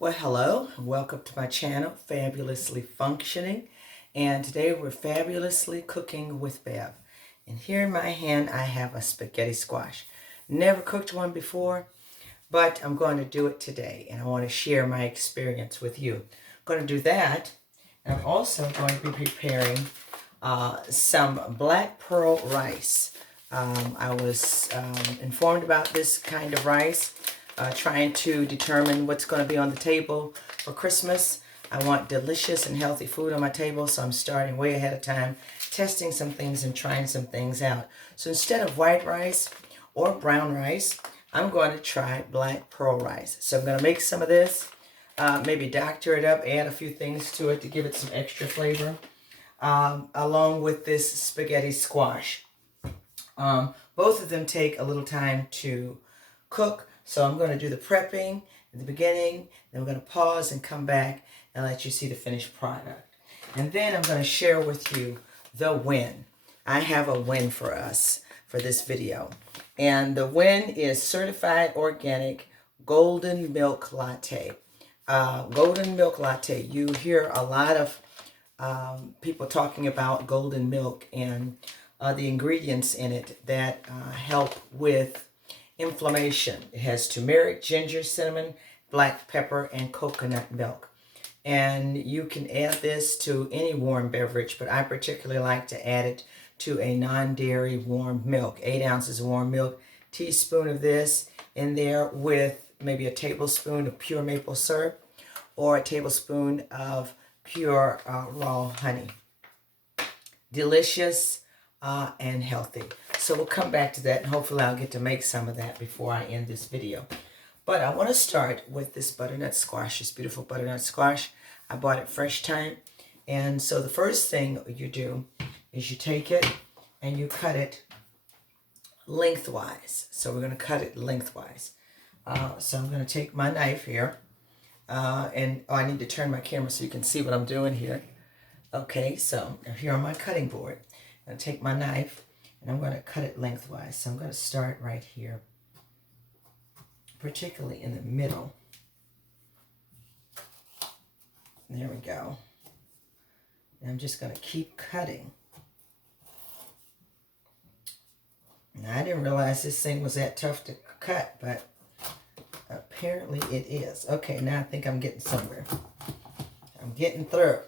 Well, hello, and welcome to my channel, Fabulously Functioning. And today we're fabulously cooking with Bev. And here in my hand, I have a spaghetti squash. Never cooked one before, but I'm going to do it today. And I want to share my experience with you. I'm going to do that. And I'm also going to be preparing some black pearl rice. I was informed about this kind of rice, trying to determine what's going to be on the table for Christmas. I want delicious and healthy food on my table, so I'm starting way ahead of time, testing some things and trying some things out. So instead of white rice or brown rice, I'm going to try black pearl rice. So I'm going to make some of this, maybe doctor it up, add a few things to it to give it some extra flavor, along with this spaghetti squash. Both of them take a little time to cook, so I'm going to do the prepping at the beginning, then we're going to pause and come back and let you see the finished product. And then I'm going to share with you the win. I have a win for us for this video. And the win is certified organic golden milk latte. Golden milk latte. You hear a lot of people talking about golden milk and the ingredients in it that help with inflammation. It has turmeric, ginger, cinnamon, black pepper, and coconut milk. And you can add this to any warm beverage, but I particularly like to add it to a non-dairy warm milk. 8 ounces of warm milk, teaspoon of this in there with maybe a tablespoon of pure maple syrup or a tablespoon of pure raw honey. Delicious and healthy. So we'll come back to that, and hopefully I'll get to make some of that before I end this video. But I want to start with this butternut squash, this beautiful butternut squash. I bought it fresh time. And so the first thing you do is you take it and you cut it lengthwise. So we're going to cut it lengthwise. So I'm going to take my knife here. I need to turn my camera so you can see what I'm doing here. Okay, so here on my cutting board, I'm going to take my knife and I'm going to cut it lengthwise. So I'm going to start right here, particularly in the middle. There we go. And I'm just going to keep cutting. Now, I didn't realize this thing was that tough to cut, but apparently it is. Okay, now I think I'm getting somewhere. I'm getting through.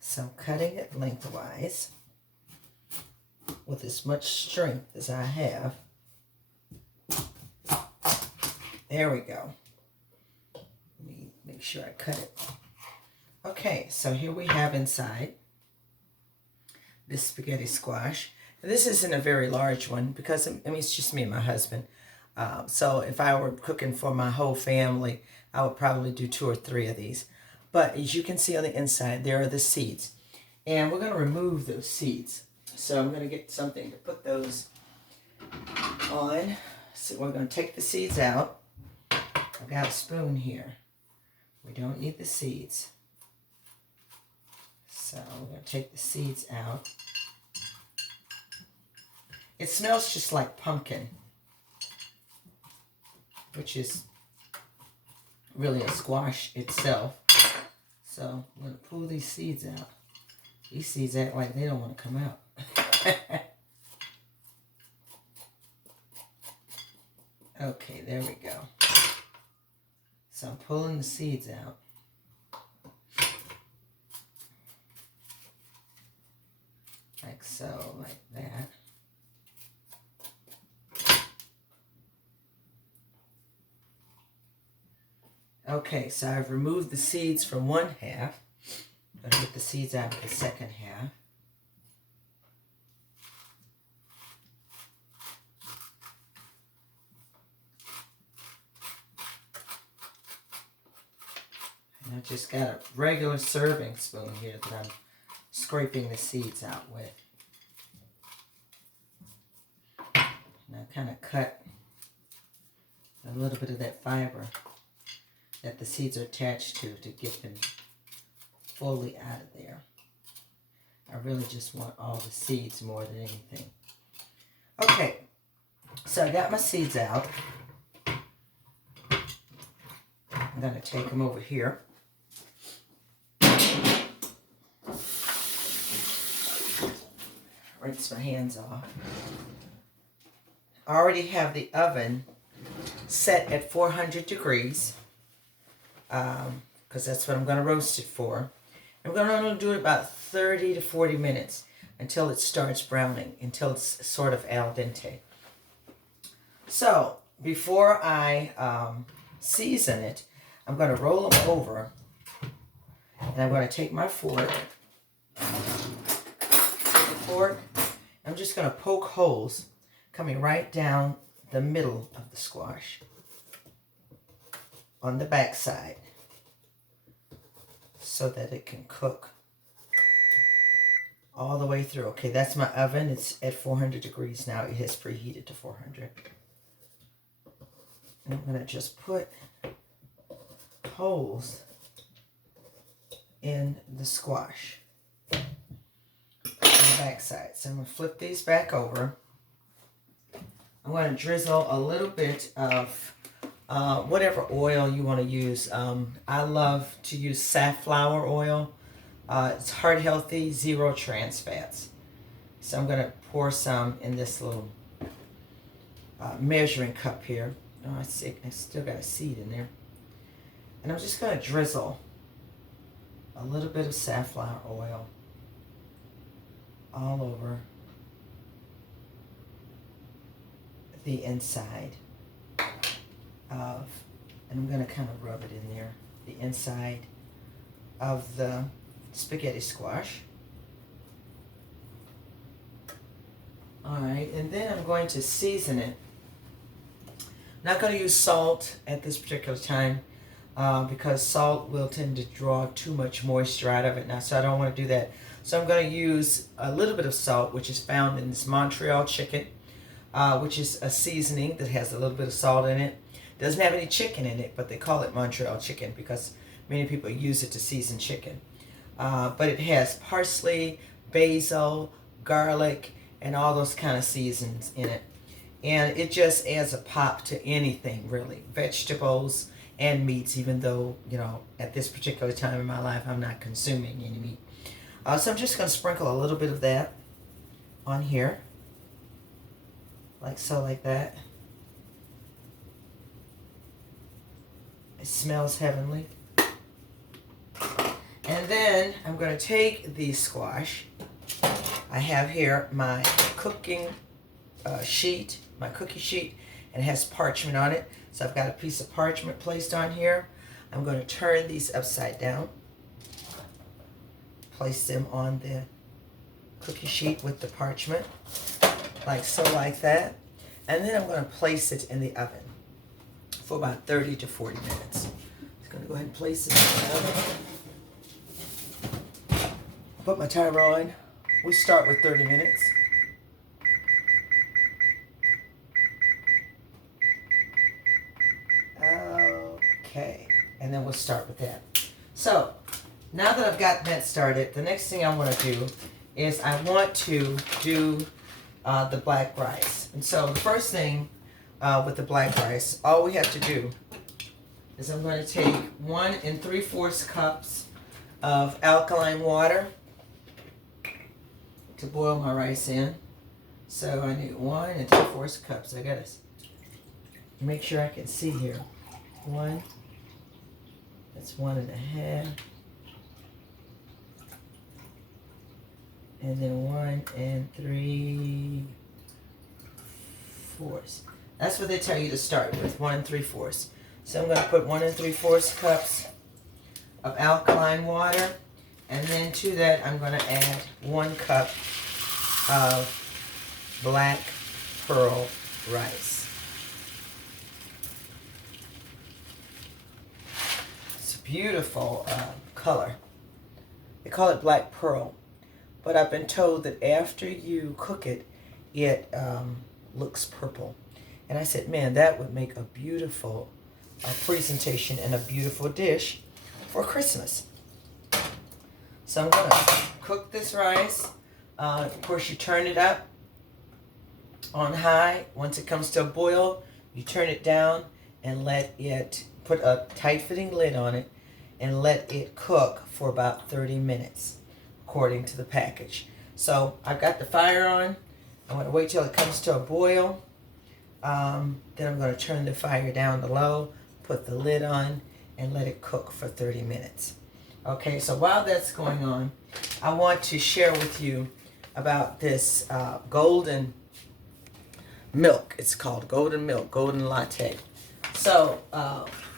So I'm cutting it lengthwise with as much strength as I have. There we go. Let me make sure I cut it. Okay, so here we have inside this spaghetti squash. This isn't a very large one because, I mean, it's just me and my husband. So if I were cooking for my whole family, I would probably do 2 or 3 of these. But as you can see on the inside, there are the seeds. And we're going to remove those seeds. So I'm going to get something to put those on. So we're going to take the seeds out. I've got a spoon here. We don't need the seeds. So we're going to take the seeds out. It smells just like pumpkin, which is really a squash itself. So I'm going to pull these seeds out. These seeds act like they don't want to come out. Okay, there we go. So I'm pulling the seeds out. Like so, like that. Okay, so I've removed the seeds from one half. I'm going to get the seeds out of the second half. And I've just got a regular serving spoon here that I'm scraping the seeds out with. And I kind of cut a little bit of that fiber that the seeds are attached to get them fully out of there. I really just want all the seeds more than anything. Okay, so I got my seeds out. I'm going to take them over here. Rinse my hands off. I already have the oven set at 400 degrees because that's what I'm going to roast it for. I'm going to only do it about 30 to 40 minutes until it starts browning, until it's sort of al dente. So before I season it, I'm going to roll them over, and I'm going to take my fork. I'm just going to poke holes coming right down the middle of the squash on the back side so that it can cook all the way through. Okay, that's my oven. It's at 400 degrees now. It has preheated to 400. And I'm going to just put holes in the squash on the back side. So I'm going to flip these back over. I'm going to drizzle a little bit of whatever oil you want to use. I love to use safflower oil. It's heart healthy, 0 trans fats. So I'm going to pour some in this little measuring cup here. Oh, I still got a seed in there. And I'm just going to drizzle a little bit of safflower oil all over the inside of, and I'm going to kind of rub it in there, the inside of the spaghetti squash. All right, and then I'm going to season it. I'm not going to use salt at this particular time because salt will tend to draw too much moisture out of it now, so I don't want to do that. So I'm going to use a little bit of salt, which is found in this Montreal chicken, which is a seasoning that has a little bit of salt in it. Doesn't have any chicken in it, but they call it Montreal chicken because many people use it to season chicken. But it has parsley, basil, garlic, and all those kind of seasons in it. And it just adds a pop to anything, really. Vegetables and meats, even though, you know, at this particular time in my life, I'm not consuming any meat. So I'm just going to sprinkle a little bit of that on here. Like so, like that. It smells heavenly. And then I'm going to take the squash. I have here my cooking sheet, my cookie sheet, and it has parchment on it. So I've got a piece of parchment placed on here. I'm going to turn these upside down. Place them on the cookie sheet with the parchment, like so, like that. And then I'm going to place it in the oven for about 30 to 40 minutes. I'm going to go ahead and place it in the oven. Put my timer on. We start with 30 minutes. Okay, and then we'll start with that. So, now that I've got that started, the next thing I want to do is I want to do the black rice. And so the first thing with the black rice, all we have to do is I'm going to take 1 3/4 cups of alkaline water to boil my rice in. So I need 1 3/4 cups. I gotta make sure I can see here. 1, that's 1 1/2. And then 1 3/4. That's what they tell you to start with, 1 3/4. So I'm going to put 1 3/4 cups of alkaline water, and then to that I'm going to add 1 cup of black pearl rice. It's a beautiful color. They call it black pearl. But I've been told that after you cook it, it looks purple. And I said, man, that would make a beautiful presentation and a beautiful dish for Christmas. So I'm going to cook this rice. Of course, you turn it up on high. Once it comes to a boil, you turn it down and let it put a tight-fitting lid on it and let it cook for about 30 minutes, according to the package. So I've got the fire on. I'm going to wait till it comes to a boil. Then I'm going to turn the fire down to low, put the lid on, and let it cook for 30 minutes. Okay, so while that's going on, I want to share with you about this golden milk. It's called golden milk, golden latte. So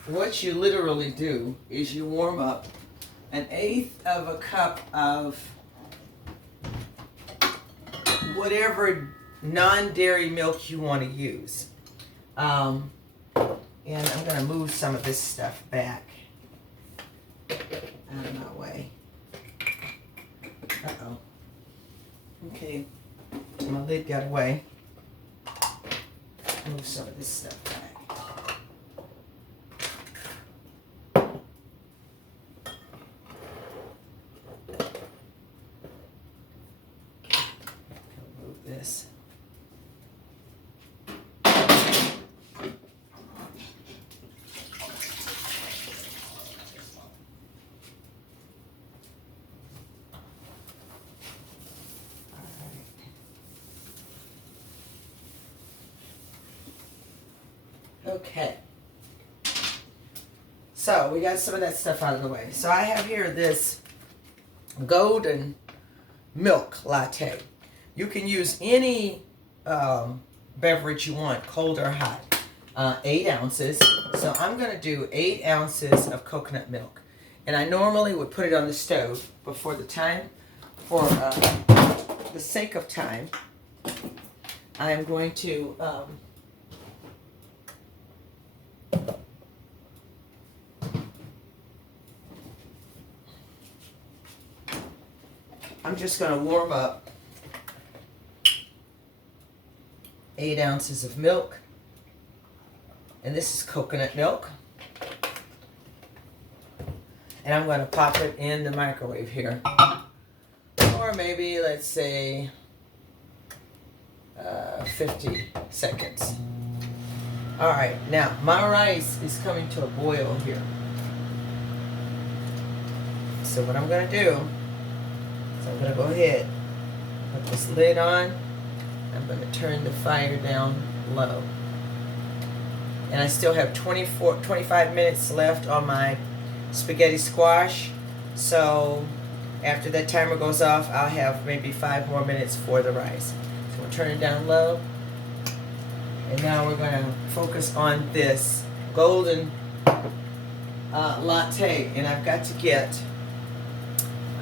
what you literally do is you warm up 1/8 of a cup of whatever non-dairy milk you want to use. And I'm going to move some of this stuff back out of my way. Uh-oh. Okay, my lid got away. Move some of this stuff back. Move this. Okay, so we got some of that stuff out of the way. So I have here this golden milk latte. You can use any beverage you want, cold or hot. 8 ounces. So I'm going to do 8 ounces of coconut milk. And I normally would put it on the stove, but for the sake of time, I am going to I'm just going to warm up 8 ounces of milk. And this is coconut milk. And I'm going to pop it in the microwave here. Or maybe, let's say, 50 seconds. All right, now my rice is coming to a boil here. So what I'm going to do, I'm going to go ahead, put this lid on. I'm going to turn the fire down low. And I still have 25 minutes left on my spaghetti squash. So after that timer goes off, I'll have maybe 5 more minutes for the rice. So we'll turn it down low. And now we're going to focus on this golden latte. And I've got to get,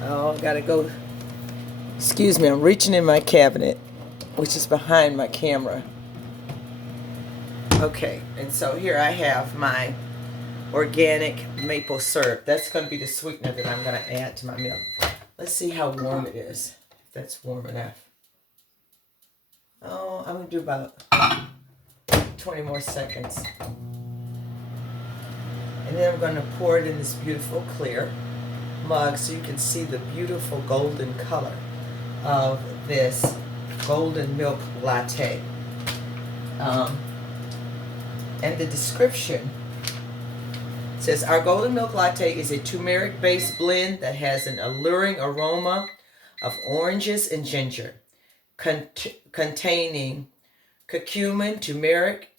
I've got to go, excuse me, I'm reaching in my cabinet, which is behind my camera. Okay, and so here I have my organic maple syrup. That's going to be the sweetener that I'm going to add to my milk. Let's see how warm it is, if that's warm enough. Oh, I'm going to do about 20 more seconds. And then I'm going to pour it in this beautiful clear mug so you can see the beautiful golden color of this golden milk latte. And the description says, our golden milk latte is a turmeric-based blend that has an alluring aroma of oranges and ginger. Containing curcumin, turmeric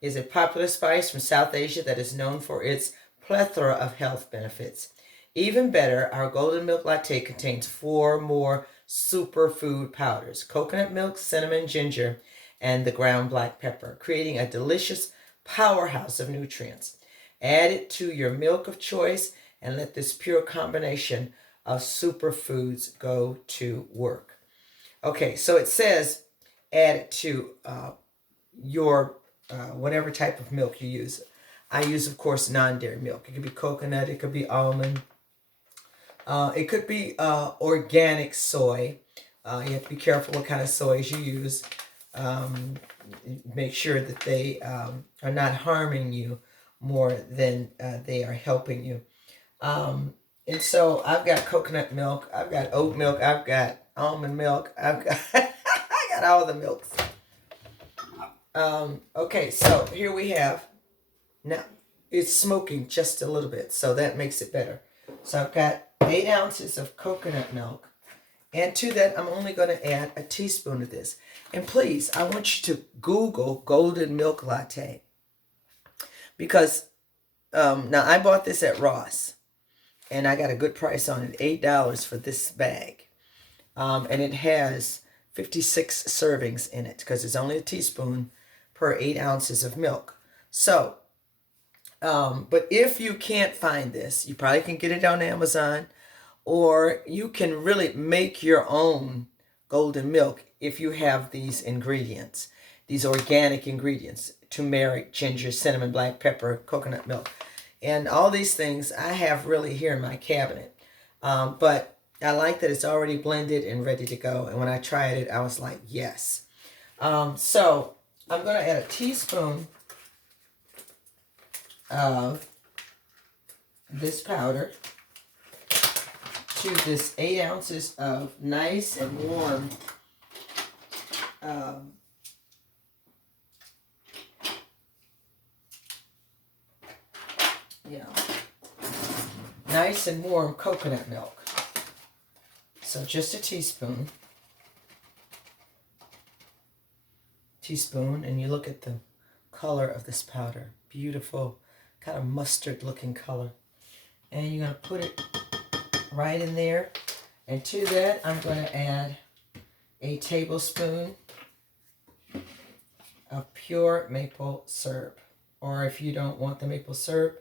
is a popular spice from South Asia that is known for its plethora of health benefits. Even better, our golden milk latte contains 4 more superfood powders: coconut milk, cinnamon, ginger, and the ground black pepper, creating a delicious powerhouse of nutrients. Add it to your milk of choice and let this pure combination of superfoods go to work. Okay, so it says add it to your whatever type of milk you use. I use, of course, non-dairy milk. It could be coconut, it could be almond, it could be organic soy. You have to be careful what kind of soys you use. Make sure that they are not harming you more than they are helping you. And so I've got coconut milk, I've got oat milk, I've got almond milk, I've got I got all the milks. Okay, so here we have. Now, it's smoking just a little bit, so that makes it better. So I've got 8 ounces of coconut milk, and to that I'm only going to add a teaspoon of this. And please, I want you to Google golden milk latte, because now I bought this at Ross, and I got a good price on it, $8 for this bag. And it has 56 servings in it, because it's only a teaspoon per 8 ounces of milk. So, but if you can't find this, you probably can get it on Amazon, or you can really make your own golden milk if you have these ingredients, these organic ingredients: turmeric, ginger, cinnamon, black pepper, coconut milk. And all these things I have really here in my cabinet. But I like that it's already blended and ready to go. And when I tried it, I was like, yes. So I'm going to add a teaspoon of this powder to this 8 ounces of nice and warm nice and warm coconut milk. So just a teaspoon, and you look at the color of this powder. Beautiful, kind of mustard looking color. And you're going to put it right in there. And to that, I'm going to add a tablespoon of pure maple syrup. Or if you don't want the maple syrup,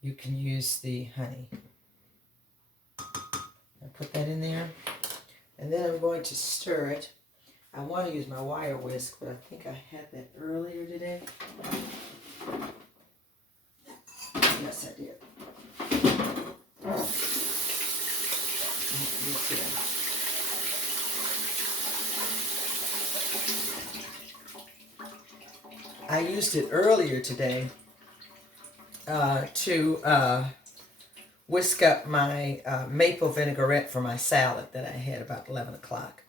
you can use the honey. I put that in there. And then I'm going to stir it. I want to use my wire whisk, but I think I had that earlier today. Yes, I did. I used it earlier today to whisk up my maple vinaigrette for my salad that I had about 11 o'clock.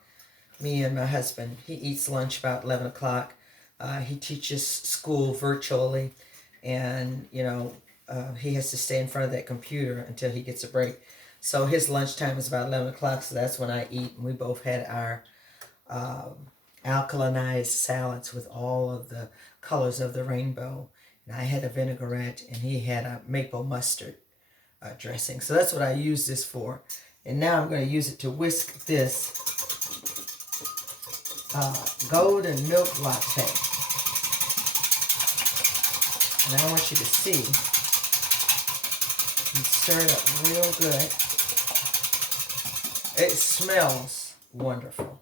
Me and my husband, he eats lunch about 11 o'clock. He teaches school virtually, and, he has to stay in front of that computer until he gets a break. So his lunchtime is about 11 o'clock, so that's when I eat. And we both had our alkalinized salads with all of the colors of the rainbow. And I had a vinaigrette, and he had a maple mustard dressing. So that's what I use this for. And now I'm going to use it to whisk this golden milk latte. And I want you to see. You stir it up real good. It smells wonderful.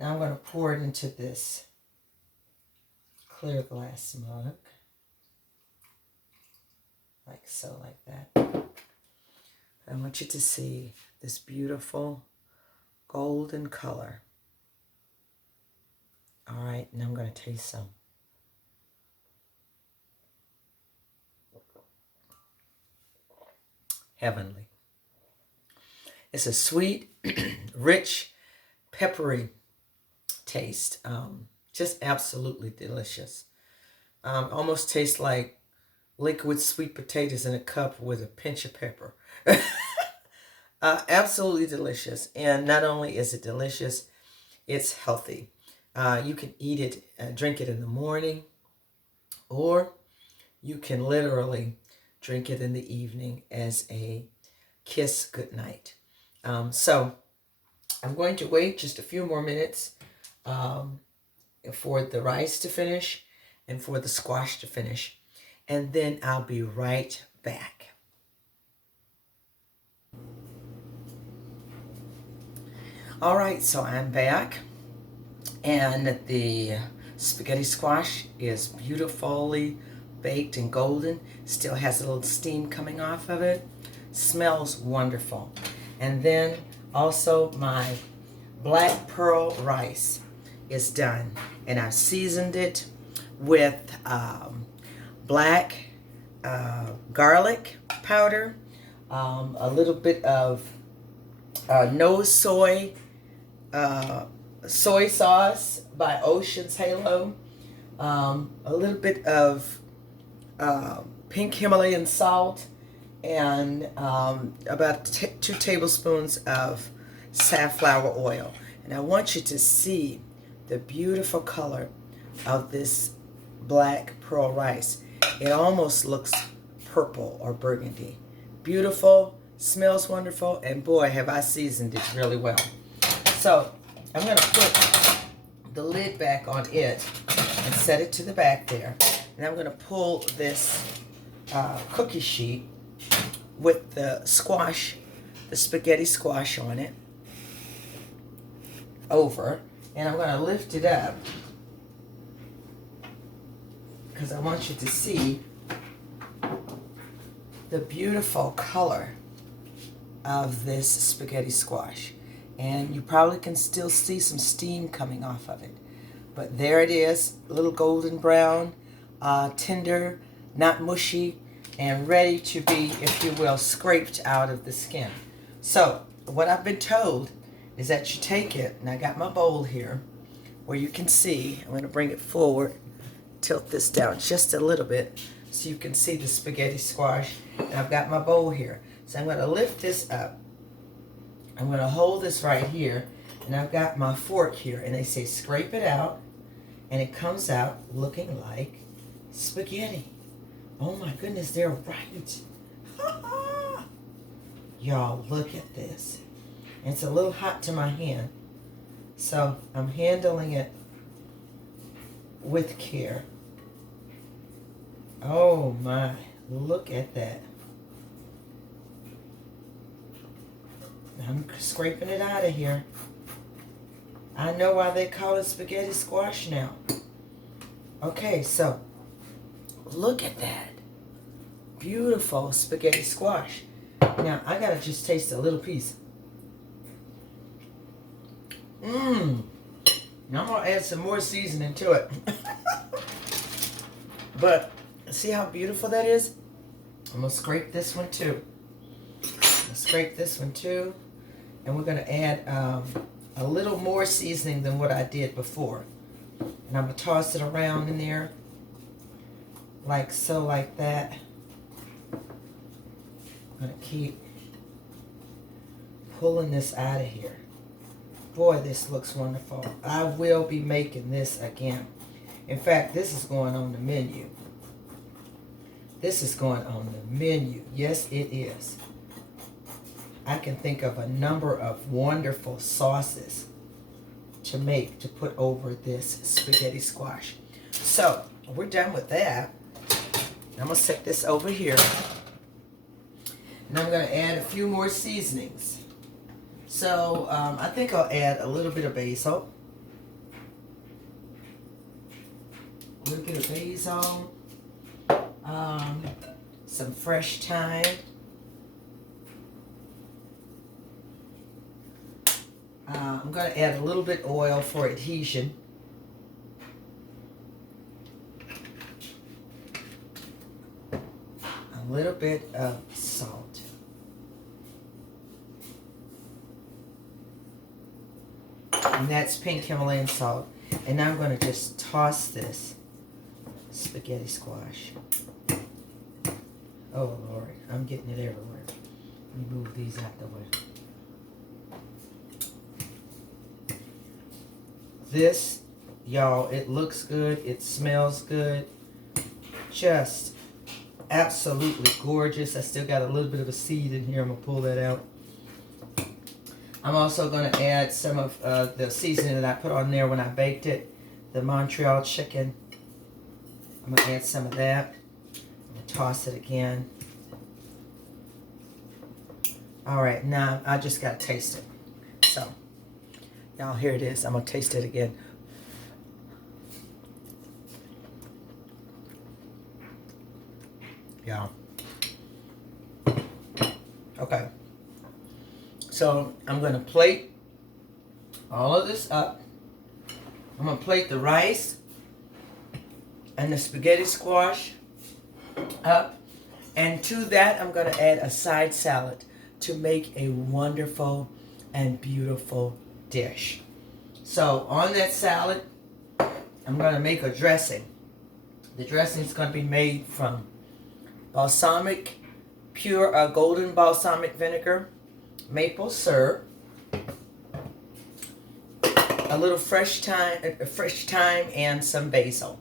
Now I'm going to pour it into this clear glass mug. Like so, like that. I want you to see this beautiful golden color. All right, now I'm going to taste some. Heavenly. It's a sweet, rich, peppery taste. Just absolutely delicious. Almost tastes like liquid sweet potatoes in a cup with a pinch of pepper. Absolutely delicious. And not only is it delicious, it's healthy. You can eat it, drink it in the morning, or you can literally drink it in the evening as a kiss goodnight. So I'm going to wait just a few more minutes for the rice to finish and for the squash to finish. And then I'll be right back. All right, so I'm back. And the spaghetti squash is beautifully baked and golden. Still has a little steam coming off of it. Smells wonderful. And then also my black pearl rice is done. And I've seasoned it with black garlic powder, a little bit of no soy sauce by Ocean's Halo, a little bit of pink Himalayan salt, and about 2 tablespoons of safflower oil. And I want you to see the beautiful color of this black pearl rice. It almost looks purple or burgundy. Beautiful, smells wonderful, and boy, have I seasoned it really well. So I'm going to put the lid back on it and set it to the back there. And I'm going to pull this cookie sheet with the squash, the spaghetti squash on it, over. And I'm going to lift it up because I want you to see the beautiful color of this spaghetti squash. And you probably can still see some steam coming off of it. But there it is, a little golden brown, tender, not mushy, and ready to be, if you will, scraped out of the skin. So what I've been told is that you take it, and I got my bowl here where you can see. I'm going to bring it forward, tilt this down just a little bit so you can see the spaghetti squash. And I've got my bowl here. So I'm going to lift this up. I'm going to hold this right here, and I've got my fork here, and they say scrape it out, and it comes out looking like spaghetti. Oh my goodness, they're right. Y'all, look at this. And it's a little hot to my hand, so I'm handling it with care. Oh my, look at that. I'm scraping it out of here. I know why they call it spaghetti squash now. Okay, so look at that. Beautiful spaghetti squash. Now, I gotta just taste a little piece. Now I'm gonna add some more seasoning to it. But see how beautiful that is? I'm gonna scrape this one too. Scrape this one too. And we're gonna add a little more seasoning than what I did before. And I'm gonna toss it around in there. Like so, like that. I'm gonna keep pulling this out of here. Boy, this looks wonderful. I will be making this again. In fact, this is going on the menu. This is going on the menu. Yes, it is. I can think of a number of wonderful sauces to make to put over this spaghetti squash. So, we're done with that. I'm going to set this over here. And I'm going to add a few more seasonings. So, I think I'll add a little bit of basil. A little bit of basil. Some fresh thyme. I'm going to add a little bit oil for adhesion. A little bit of salt. And that's pink Himalayan salt. And now I'm going to just toss this spaghetti squash. Oh Lord, I'm getting it everywhere. Let me move these out the way. This, y'all, it looks good. It smells good. Just absolutely gorgeous. I still got a little bit of a seed in here. I'm going to pull that out. I'm also going to add some of the seasoning that I put on there when I baked it. The Montreal chicken. I'm going to add some of that. I'm going to toss it again. All right, now I just got to taste it. So, y'all, here it is. I'm going to taste it again. Y'all. Okay. So, I'm going to plate all of this up. I'm going to plate the rice and the spaghetti squash up. And to that, I'm going to add a side salad to make a wonderful and beautiful dish. So on that salad, I'm going to make a dressing. The dressing is going to be made from balsamic, pure golden balsamic vinegar, maple syrup, a little fresh thyme, and some basil.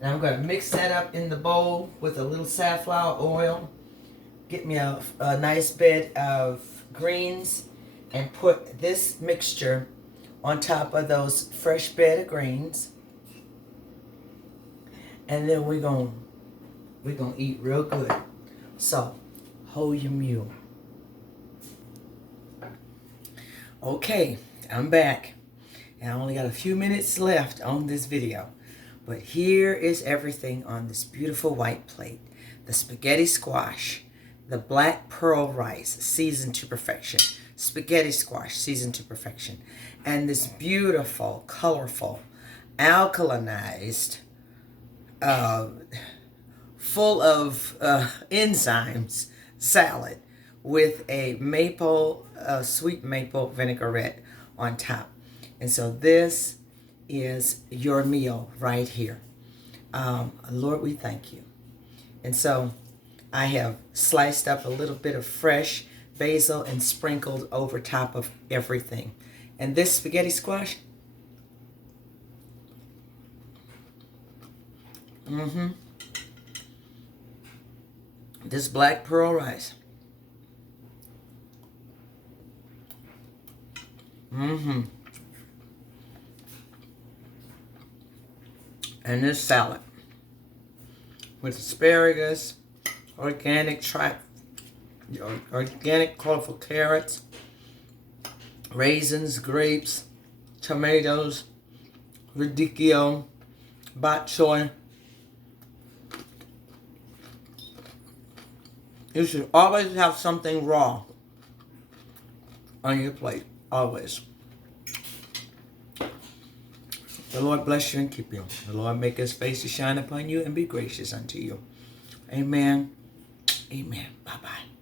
Now I'm going to mix that up in the bowl with a little safflower oil. Get me a nice bed of greens and put this mixture on top of those fresh bed of greens. And then we're gonna eat real good. So hold your mule. Okay, I'm back. And I only got a few minutes left on this video. But here is everything on this beautiful white plate. The spaghetti squash, the black pearl rice seasoned to perfection, spaghetti squash seasoned to perfection, and this beautiful, colorful, alkalinized, full of enzymes salad with a sweet maple vinaigrette on top. And so this is your meal right here. Lord, we thank you. And so I have sliced up a little bit of fresh basil and sprinkled over top of everything. And this spaghetti squash, this black pearl rice, and this salad with asparagus, organic colorful carrots, raisins, grapes, tomatoes, radicchio, bok choy. You should always have something raw on your plate, always. The Lord bless you and keep you. The Lord make his face to shine upon you and be gracious unto you. Amen. Amen. Bye-bye.